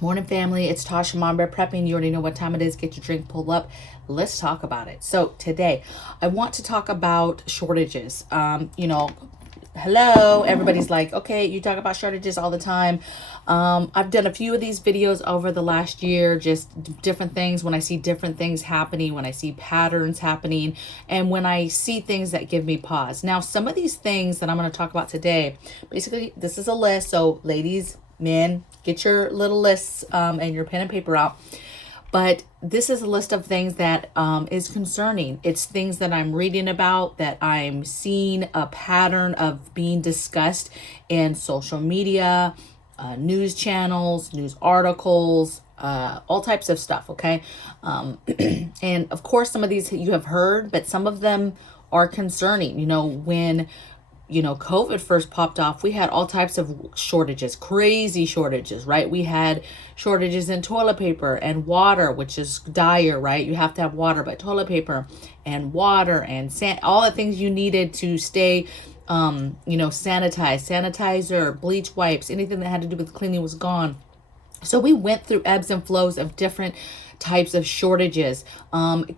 Morning, family. It's Tasha, Mom Bear Prepping. You already know what time it is. Get your drink pulled up. Let's talk about it. So today, I want to talk about shortages. Hello. Everybody's like, okay, you talk about shortages all the time. I've done a few of these videos over the last year, just different things. When I see different things happening, when I see patterns happening, and when I see things that give me pause. Now, some of these things that I'm going to talk about today, basically, this is a list. So, ladies, men, get your little lists and your pen and paper out. But this is a list of things that is concerning. It's things that I'm reading about, that I'm seeing a pattern of being discussed in social media, news channels, news articles, all types of stuff, okay? And of course, some of these you have heard, but some of them are concerning. When COVID first popped off, we had all types of shortages, crazy shortages, right? We had shortages in toilet paper and water, which is dire, right? You have to have water, but toilet paper and water and all the things you needed to stay, sanitizer, bleach wipes, anything that had to do with cleaning was gone. So we went through ebbs and flows of different types of shortages.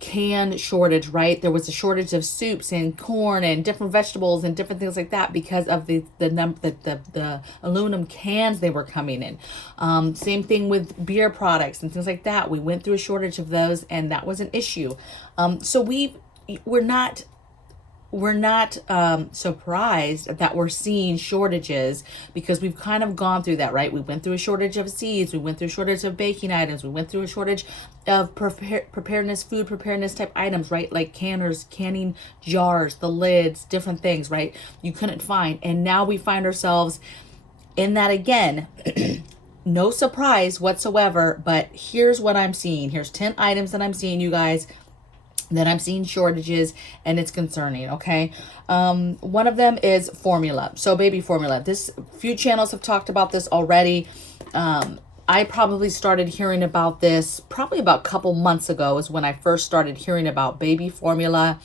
Can shortage, right? There was a shortage of soups and corn and different vegetables and different things like that because of the aluminum cans they were coming in. Same thing with beer products and things like that. We went through a shortage of those, and that was an issue. So we're not surprised that we're seeing shortages, because we've kind of gone through that, right? We went through a shortage of seeds, we went through a shortage of baking items, we went through a shortage of preparedness, food preparedness type items, right? Like canning jars, the lids, different things, right? You couldn't find. And now we find ourselves in that again. No surprise whatsoever, but here's what I'm seeing. Here's 10 items that I'm seeing, you guys, that I'm seeing shortages, and it's concerning. Okay. One of them is formula. So baby formula, few channels have talked about this already. I probably started hearing about this probably about a couple months ago is when I first started hearing about baby formula.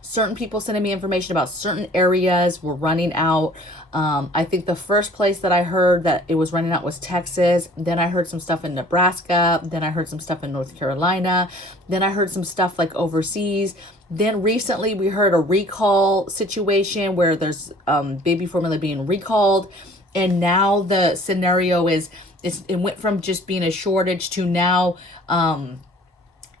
Certain people sending me information about certain areas were running out. I think the first place that I heard that it was running out was Texas. Then I heard some stuff in Nebraska. Then I heard some stuff in North Carolina. Then I heard some stuff like overseas. Then recently we heard a recall situation where there's baby formula being recalled. And now the scenario is it went from just being a shortage to now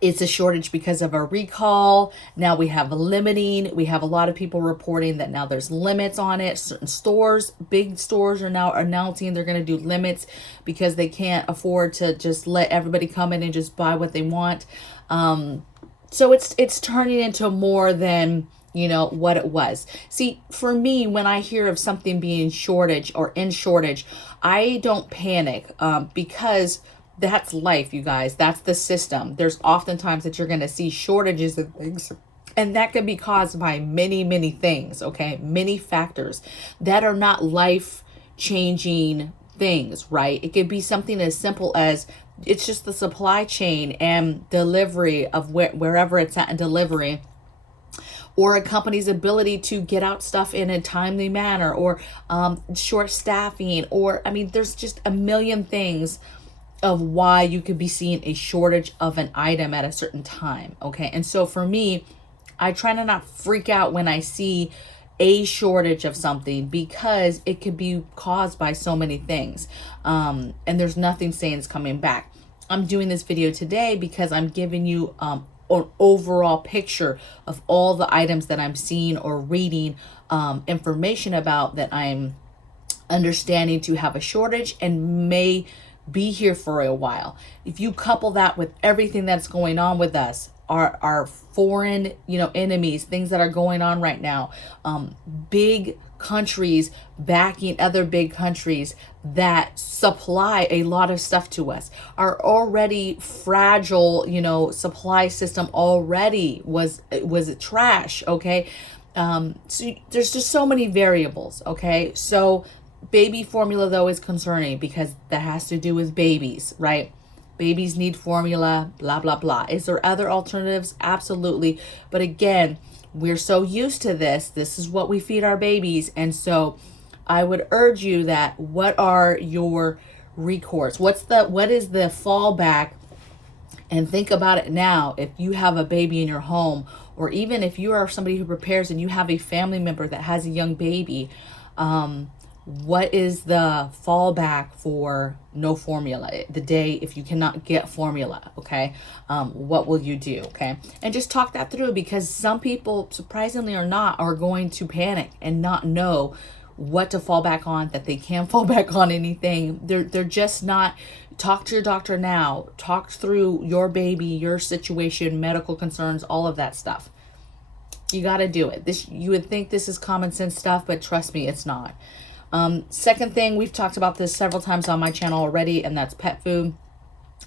it's a shortage because of a recall. Now we have a limiting. We have a lot of people reporting that now there's limits on it. Certain stores, big stores, are now announcing they're going to do limits because they can't afford to just let everybody come in and just buy what they want. So it's turning into more than what it was. See, for me, when I hear of something being shortage or in shortage, I don't panic because that's life, you guys. That's the system. There's oftentimes that you're going to see shortages of things, and that can be caused by many, many things, okay? Many factors that are not life-changing things, right? It could be something as simple as it's just the supply chain and delivery of wherever it's at, and delivery, or a company's ability to get out stuff in a timely manner, or short staffing, or there's just a million things of why you could be seeing a shortage of an item at a certain time. Okay. And so for me, I try to not freak out when I see a shortage of something, because it could be caused by so many things. And there's nothing saying it's coming back. I'm doing this video today because I'm giving you an overall picture of all the items that I'm seeing or reading information about that I'm understanding to have a shortage and may be here for a while. If you couple that with everything that's going on with us, our foreign, enemies, things that are going on right now, big countries backing other big countries that supply a lot of stuff to us, our already fragile, supply system already was trash. Okay. So there's just so many variables. Okay. So baby formula, though, is concerning because that has to do with babies, right? Babies need formula, blah, blah, blah. Is there other alternatives? Absolutely. But again, we're so used to this. This is what we feed our babies. And so I would urge you that what are your recourse? What is the fallback? And think about it now. If you have a baby in your home, or even if you are somebody who prepares and you have a family member that has a young baby, what is the fallback for no formula? The day if you cannot get formula, okay? What will you do, okay? And just talk that through, because some people, surprisingly or not, are going to panic and not know what to fall back on, that they can fall back on anything. They're just not. Talk to your doctor now. Talk through your baby, your situation, medical concerns, all of that stuff. You got to do it. You would think this is common sense stuff, but trust me, it's not. Second thing, we've talked about this several times on my channel already, and that's pet food.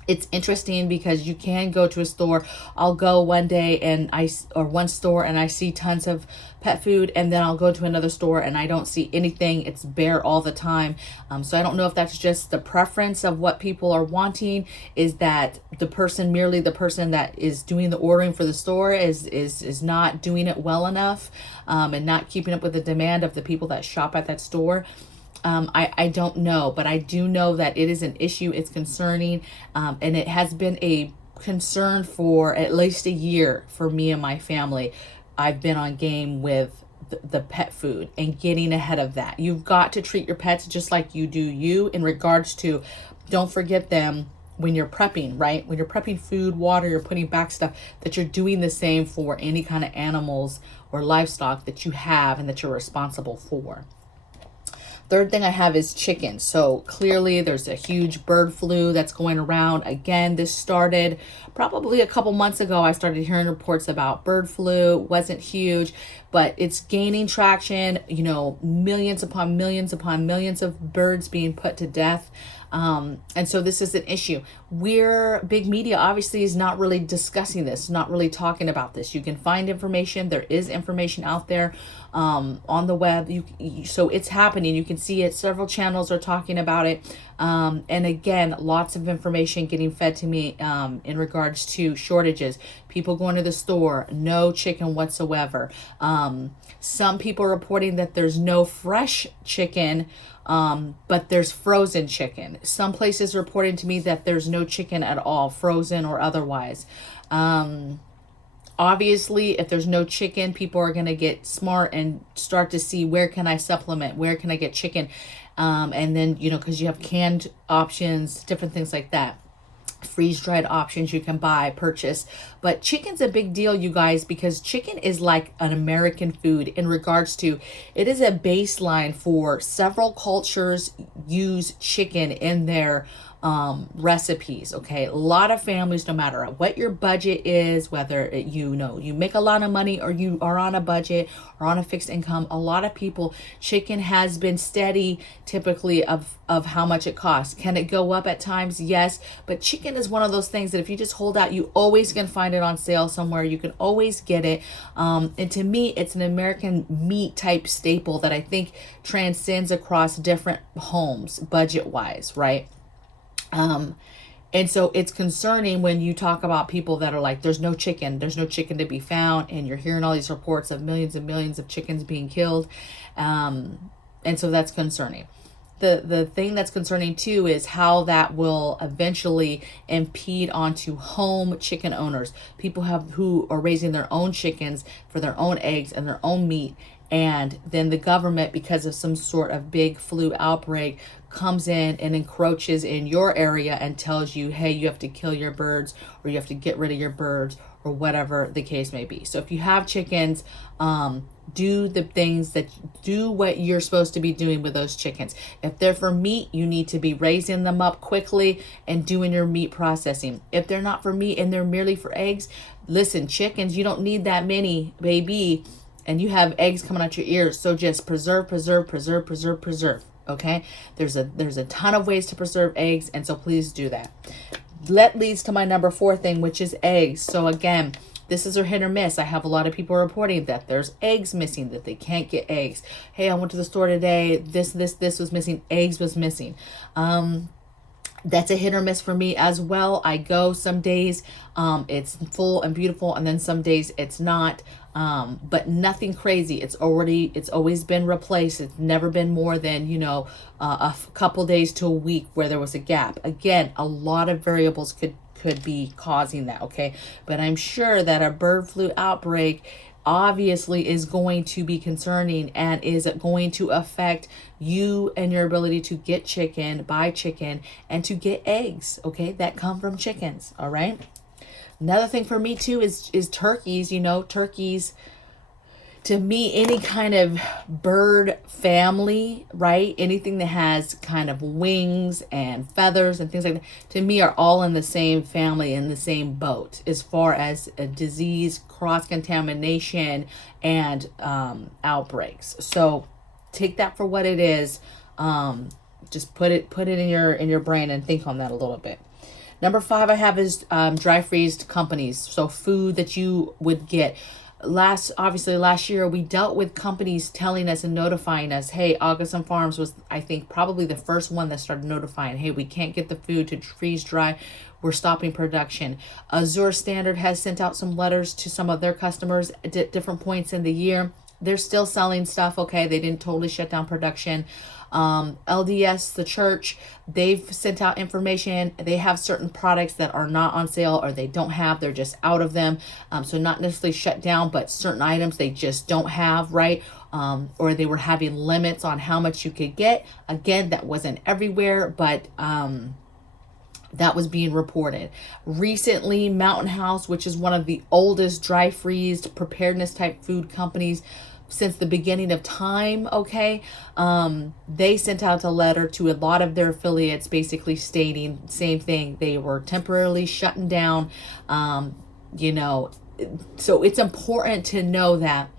It's interesting because you can go to a store. I'll go one day or one store and I see tons of pet food, and then I'll go to another store and I don't see anything. It's bare all the time. So I don't know if that's just the preference of what people are wanting. Is that merely the person that is doing the ordering for the store is not doing it well enough, and not keeping up with the demand of the people that shop at that store. I don't know, but I do know that it is an issue. It's concerning, and it has been a concern for at least a year for me and my family. I've been on game with the pet food and getting ahead of that. You've got to treat your pets just like you do you, in regards to, don't forget them when you're prepping, right? When you're prepping food, water, you're putting back stuff, that you're doing the same for any kind of animals or livestock that you have and that you're responsible for. Third thing I have is chicken. So clearly there's a huge bird flu that's going around. Again, this started probably a couple months ago. I started hearing reports about bird flu. Wasn't huge, but it's gaining traction. You know, millions upon millions upon millions of birds being put to death. And so this is an issue. Big media obviously is not really discussing this, not really talking about this. You can find information. There is information out there on the web. So it's happening. You can see it. Several channels are talking about it. And again, lots of information getting fed to me in regards to shortages. People going to the store, no chicken whatsoever. Some people are reporting that there's no fresh chicken, but there's frozen chicken. Some places reporting to me that there's no chicken at all, frozen or otherwise. Obviously, if there's no chicken, people are going to get smart and start to see, where can I supplement? Where can I get chicken? And then, because you have canned options, different things like that. Freeze-dried options you can buy, purchase. But chicken's a big deal, you guys, because chicken is like an American food in regards to, it is a baseline for several cultures use chicken in their recipes. Okay, a lot of families, no matter what your budget is, whether you make a lot of money or you are on a budget or on a fixed income, a lot of people, chicken has been steady typically of how much it costs. Can it go up at times? Yes, but chicken is one of those things that if you just hold out, you always can find it on sale somewhere. You can always get it. And to me, it's an American meat type staple that I think transcends across different homes budget wise, right? And so it's concerning when you talk about people that are like, there's no chicken to be found. And you're hearing all these reports of millions and millions of chickens being killed. And so that's concerning. The thing that's concerning too is how that will eventually impede onto home chicken owners, people who are raising their own chickens for their own eggs and their own meat. And then the government, because of some sort of big flu outbreak, comes in and encroaches in your area and tells you, hey, you have to kill your birds, or you have to get rid of your birds, or whatever the case may be. So if you have chickens, do what you're supposed to be doing with those chickens. If they're for meat, you need to be raising them up quickly and doing your meat processing. If they're not for meat and they're merely for eggs, listen, chickens, you don't need that many, baby, and you have eggs coming out your ears. So just preserve. Okay, there's a ton of ways to preserve eggs, and so please do that. That leads to my number 4 thing, which is eggs. So again, this is a hit or miss. I have a lot of people reporting that there's eggs missing, that they can't get eggs. Hey, I went to the store today. This was missing. Eggs was missing. That's a hit or miss for me as well. I go some days, it's full and beautiful, and then some days it's not. But nothing crazy. It's always been replaced. It's never been more than, a couple days to a week where there was a gap. Again, a lot of variables could be causing that. Okay. But I'm sure that a bird flu outbreak obviously is going to be concerning and is going to affect you and your ability to get chicken, buy chicken, and to get eggs, okay, that come from chickens. All right. Another thing for me too is turkeys. Turkeys, to me, any kind of bird family, right? Anything that has kind of wings and feathers and things like that, to me, are all in the same family, in the same boat, as far as a disease, cross-contamination, and outbreaks. So take that for what it is. Just put it in your brain and think on that a little bit. Number 5 I have is dry freezed companies. So food that you would get. Last year we dealt with companies telling us and notifying us, hey, Augustin Farms was, I think, probably the first one that started notifying, hey, we can't get the food to freeze dry, we're stopping production. Azure Standard has sent out some letters to some of their customers at different points in the year. They're still selling stuff, okay? They didn't totally shut down production. LDS, the church, they've sent out information. They have certain products that are not on sale, or they don't have, they're just out of them. So not necessarily shut down, but certain items they just don't have, right? Or they were having limits on how much you could get. Again, that wasn't everywhere, but that was being reported. Recently, Mountain House, which is one of the oldest dry freezed preparedness type food companies since the beginning of time, okay, they sent out a letter to a lot of their affiliates basically stating same thing. They were temporarily shutting down. So it's important to know that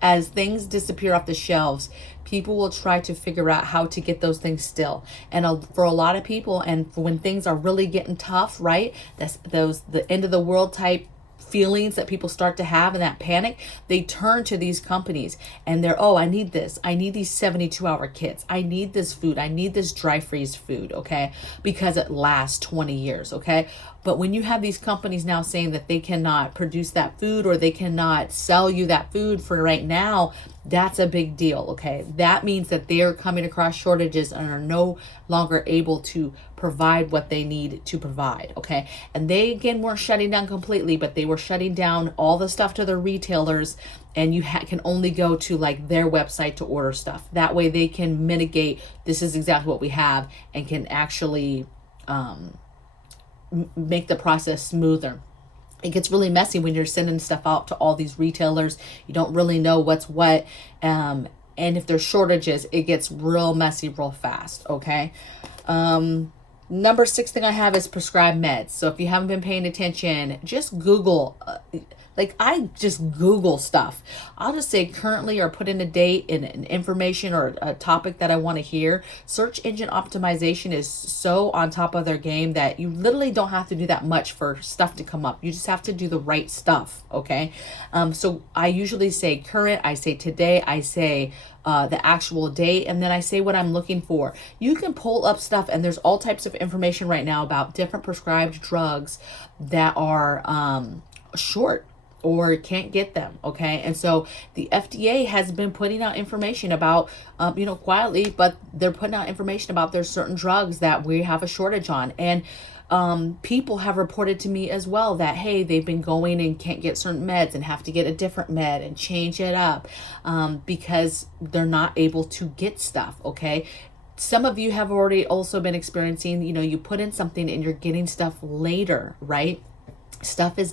as things disappear off the shelves, people will try to figure out how to get those things still. And for a lot of people, and for when things are really getting tough, right, the end of the world type feelings that people start to have, and that panic, they turn to these companies and they're, oh, I need this. I need these 72-hour kits. I need this food. I need this dry freeze food, okay? Because it lasts 20 years, okay? But when you have these companies now saying that they cannot produce that food, or they cannot sell you that food for right now, that's a big deal, okay? That means that they are coming across shortages and are no longer able to provide what they need to provide, okay? And they, again, weren't shutting down completely, but they were shutting down all the stuff to their retailers, and you can only go to like their website to order stuff. That way they can mitigate, this is exactly what we have, and can actually make the process smoother. It gets really messy when you're sending stuff out to all these retailers. You don't really know what's what. And if there's shortages, it gets real messy real fast, okay? Number 6 thing I have is prescribed meds. So if you haven't been paying attention, just Google, I just Google stuff. I'll just say currently, or put in a date and an information or a topic that I want to hear. Search engine optimization is so on top of their game that you literally don't have to do that much for stuff to come up. You just have to do the right stuff, okay? So I usually say current, I say today, I say the actual date, and then I say what I'm looking for. You can pull up stuff, and there's all types of information right now about different prescribed drugs that are short or can't get them, okay? And so the FDA has been putting out information about, quietly, but they're putting out information about there's certain drugs that we have a shortage on. And people have reported to me as well that, hey, they've been going and can't get certain meds and have to get a different med and change it up because they're not able to get stuff, okay? Some of you have already also been experiencing, you put in something and you're getting stuff later, right?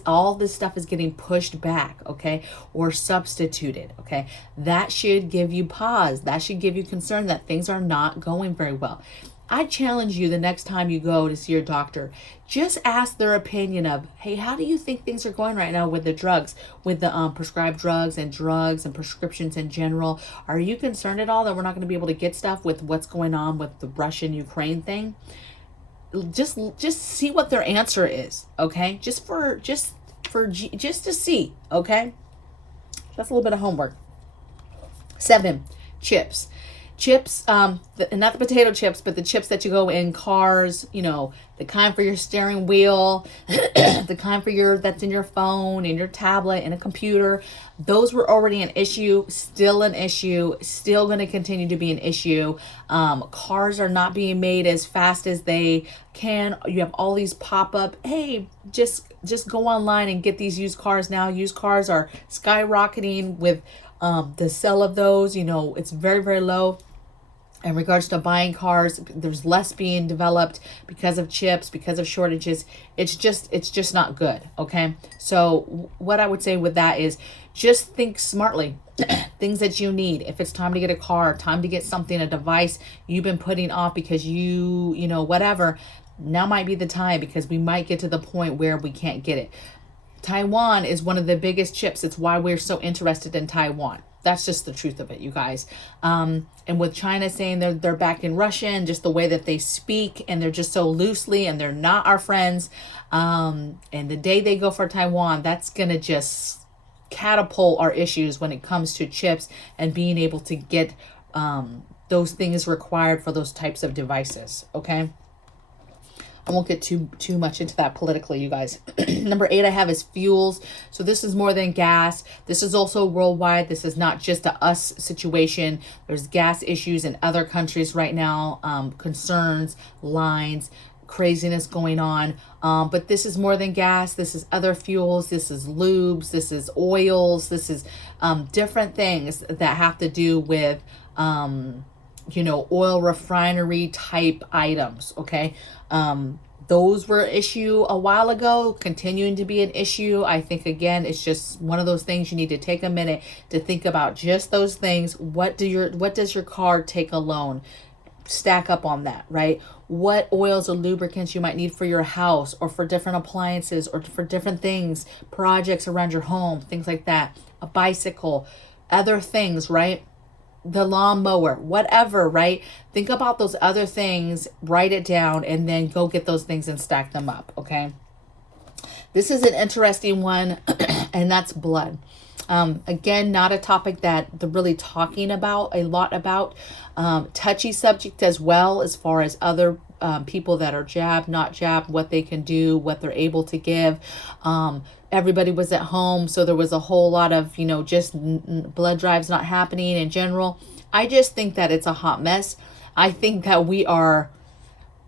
All this stuff is getting pushed back, okay, or substituted, okay? That should give you pause. That should give you concern that things are not going very well. I challenge you, the next time you go to see your doctor, just ask their opinion of, hey, how do you think things are going right now with the drugs, with the prescribed drugs and prescriptions in general? Are you concerned at all that we're not going to be able to get stuff with what's going on with the Russian-Ukraine thing? Just see what their answer is, okay? Just to see, okay? That's a little bit of homework. 7, chips. chips, not the potato chips, but the chips that you go in cars, you know, the kind for your steering wheel, the kind for that's in your phone, in your tablet, in a computer. Those were already an issue, still an issue, still going to continue to be an issue. Cars are not being made as fast as they can. You have all these pop-up, hey, just go online and get these used cars now. Used cars are skyrocketing with the sale of those. You know, it's very, very low. In regards to buying cars, there's less being developed because of chips, because of shortages. It's just not good. Okay. So what I would say with that is just think smartly. Things that you need. If it's time to get a car, time to get something, a device you've been putting off because you know, whatever, now might be the time, because we might get to the point where we can't get it. Taiwan is one of the biggest chips. It's why we're so interested in Taiwan. That's just the truth of it, you guys. And with China saying they're back in Russian, just the way that they speak, and they're just so loosely, and they're not our friends. And the day they go for Taiwan, that's gonna just catapult our issues when it comes to chips and being able to get those things required for those types of devices. Okay. I won't get too much into that politically, you guys. Number 8 I have is fuels. So this is more than gas. This is also worldwide. This is not just a us situation. There's gas issues in other countries right now, concerns, lines, craziness going on. But this is more than gas. This is other fuels. This is lubes. This is oils. This is different things that have to do with you know, oil refinery type items. Okay. Those were an issue a while ago, continuing to be an issue. I think, again, it's just one of those things you need to take a minute to think about, just those things. What does your car take alone? Stack up on that, right? What oils or lubricants you might need for your house, or for different appliances, or for different things, projects around your home, things like that. A bicycle, other things, right? The lawnmower, whatever, right? Think about those other things, write it down, and then go get those things and stack them up. Okay. This is an interesting one, and that's blood. Again, not a topic that they're really talking about a lot about. Touchy subject as well, as far as other people that are jabbed, not jabbed, what they can do, what they're able to give. Everybody was at home, so there was a whole lot of, you know, just blood drives not happening in general. I just think that it's a hot mess. I think that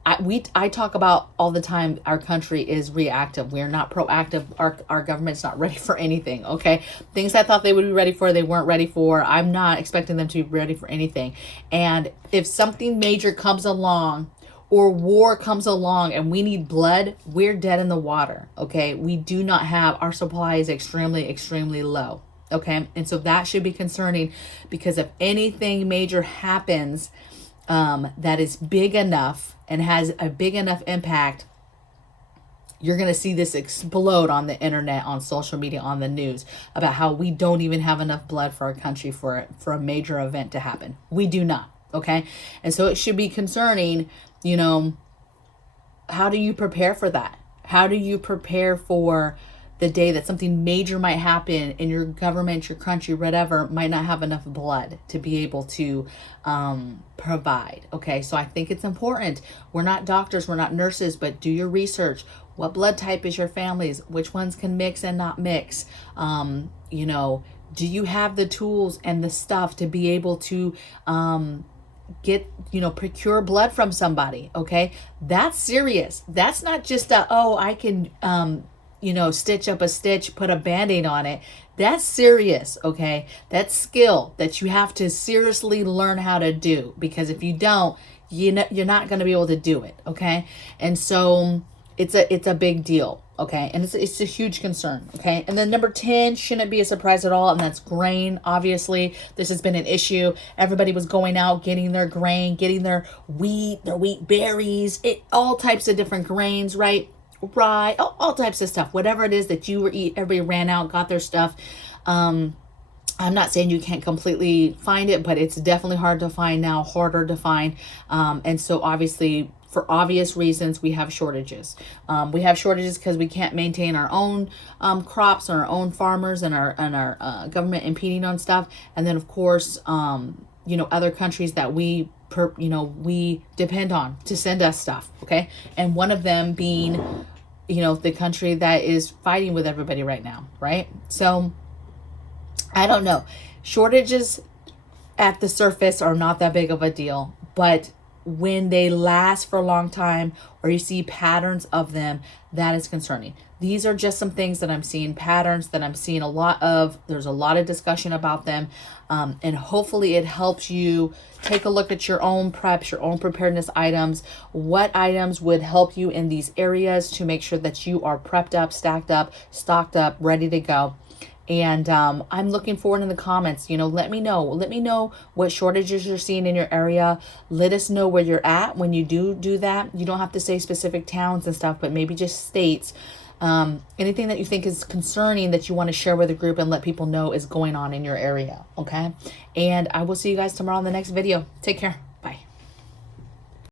I talk about all the time, our country is reactive. We're not proactive. Our government's not ready for anything, okay? Things I thought they would be ready for, they weren't ready for. I'm not expecting them to be ready for anything. And if something major comes along, or war comes along and we need blood, we're dead in the water, okay? We do not have, our supply is extremely, extremely low, okay? And so that should be concerning, because if anything major happens that is big enough and has a big enough impact, you're going to see this explode on the internet, on social media, on the news, about how we don't even have enough blood for our country for a major event to happen. We do not, okay? And so it should be concerning. You know, how do you prepare for that? How do you prepare for the day that something major might happen in your government, your country, whatever, might not have enough blood to be able to provide? Okay, so I think it's important. We're not doctors, we're not nurses, but do your research. What blood type is your family's? Which ones can mix and not mix? You know, do you have the tools and the stuff to be able to get, you know, procure blood from somebody? Okay, that's serious. That's not just I can you know, stitch up a stitch, put a band-aid on it. That's serious. Okay, that's skill that you have to seriously learn how to do, because if you don't, you're not going to be able to do it. Okay, and so it's a big deal. Okay, and it's a huge concern. Okay, and then number 10 shouldn't be a surprise at all, and that's grain. Obviously, this has been an issue. Everybody was going out, getting their grain, getting their wheat berries, all types of different grains, right? Rye, all types of stuff. Whatever it is that you were eating, everybody ran out, got their stuff. I'm not saying you can't completely find it, but it's definitely hard to find now, harder to find. And so obviously, for obvious reasons, we have shortages. We have shortages because we can't maintain our own crops, and our own farmers, and our government impeding on stuff. And then, of course, other countries that we depend on to send us stuff. Okay. And one of them being, the country that is fighting with everybody right now. Right. So I don't know. Shortages at the surface are not that big of a deal, but when they last for a long time or you see patterns of them, that is concerning. These are just some things that I'm seeing, patterns that I'm seeing a lot of. There's a lot of discussion about them. And hopefully it helps you take a look at your own preps, your own preparedness items. What items would help you in these areas to make sure that you are prepped up, stacked up, stocked up, ready to go. And I'm looking forward in the comments, let me know what shortages you're seeing in your area. Let us know where you're at when you do that. You don't have to say specific towns and stuff, but maybe just states. Anything that you think is concerning that you want to share with the group and let people know is going on in your area. Okay. And I will see you guys tomorrow in the next video. Take care.